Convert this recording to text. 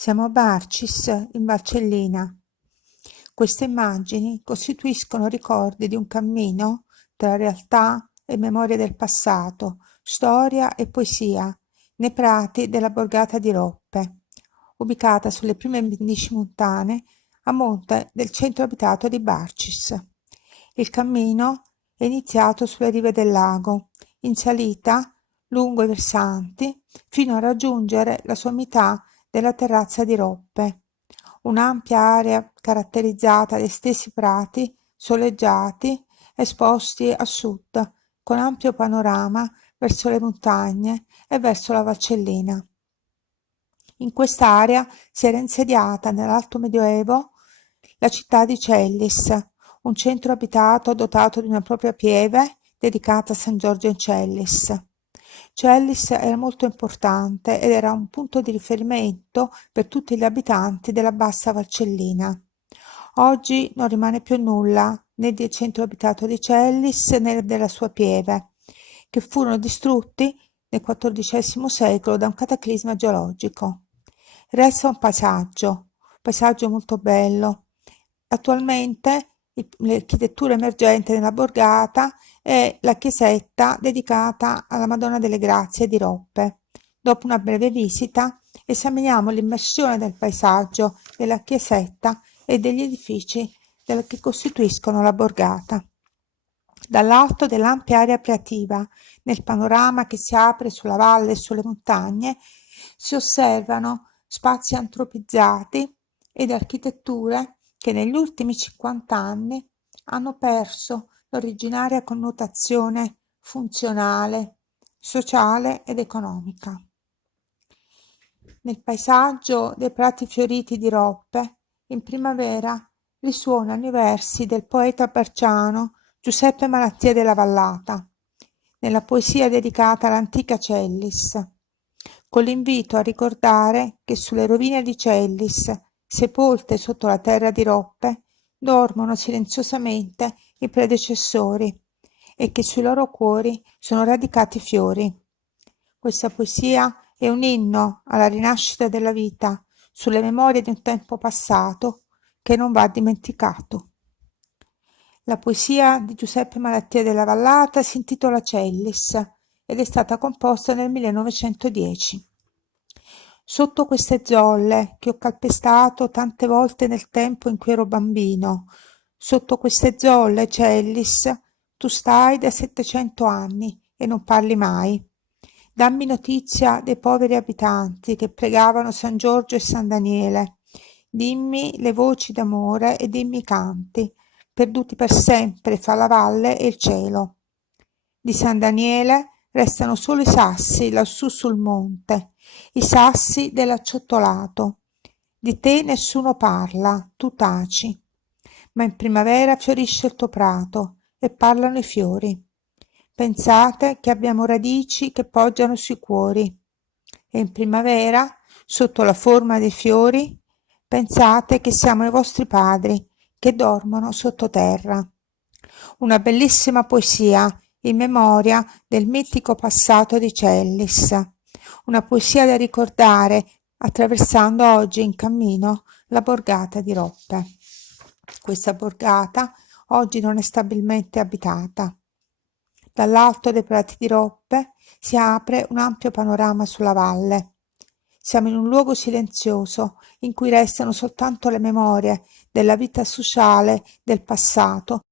Siamo a Barcis, in Valcellina. Queste immagini costituiscono ricordi di un cammino tra realtà e memoria del passato, storia e poesia, nei prati della borgata di Roppe, ubicata sulle prime pendici montane a monte del centro abitato di Barcis. Il cammino è iniziato sulle rive del lago, in salita lungo i versanti, fino a raggiungere la sommità della terrazza di Roppe, un'ampia area caratterizzata da estesi prati soleggiati esposti a sud, con ampio panorama verso le montagne e verso la Valcellina. In quest'area si era insediata nell'Alto Medioevo la città di Cellis, un centro abitato dotato di una propria pieve dedicata a San Giorgio in Cellis. Cellis era molto importante ed era un punto di riferimento per tutti gli abitanti della bassa Valcellina. Oggi non rimane più nulla né del centro abitato di Cellis né della sua pieve, che furono distrutti nel XIV secolo da un cataclisma geologico. Resta un paesaggio molto bello. Attualmente l'architettura emergente nella borgata è la chiesetta dedicata alla Madonna delle Grazie di Roppe. Dopo una breve visita esaminiamo l'immersione del paesaggio, della chiesetta e degli edifici che costituiscono la borgata. Dall'alto dell'ampia area prativa, nel panorama che si apre sulla valle e sulle montagne, si osservano spazi antropizzati ed architetture che negli ultimi 50 anni hanno perso l'originaria connotazione funzionale, sociale ed economica. Nel paesaggio dei prati fioriti di Roppe, in primavera risuonano i versi del poeta barciano Giuseppe Malattia della Vallata, nella poesia dedicata all'antica Cellis, con l'invito a ricordare che sulle rovine di Cellis, sepolte sotto la terra di Roppe, dormono silenziosamente i predecessori e che sui loro cuori sono radicati fiori. Questa poesia è un inno alla rinascita della vita, sulle memorie di un tempo passato che non va dimenticato. La poesia di Giuseppe Malattia della Vallata si intitola Cellis ed è stata composta nel 1910. Sotto queste zolle che ho calpestato tante volte nel tempo in cui ero bambino, sotto queste zolle, Cellis, tu stai da 700 anni e non parli mai. Dammi notizia dei poveri abitanti che pregavano San Giorgio e San Daniele. Dimmi le voci d'amore e dimmi i canti, perduti per sempre fra la valle e il cielo. Di San Daniele restano solo i sassi lassù sul monte, i sassi dell'acciottolato. Di te nessuno parla, tu taci. Ma in primavera fiorisce il tuo prato e parlano i fiori. Pensate che abbiamo radici che poggiano sui cuori. E in primavera, sotto la forma dei fiori, pensate che siamo i vostri padri che dormono sottoterra. Una bellissima poesia in memoria del mitico passato di Cellis, una poesia da ricordare attraversando oggi in cammino la borgata di Roppe. Questa borgata oggi non è stabilmente abitata. Dall'alto dei prati di Roppe si apre un ampio panorama sulla valle. Siamo in un luogo silenzioso in cui restano soltanto le memorie della vita sociale del passato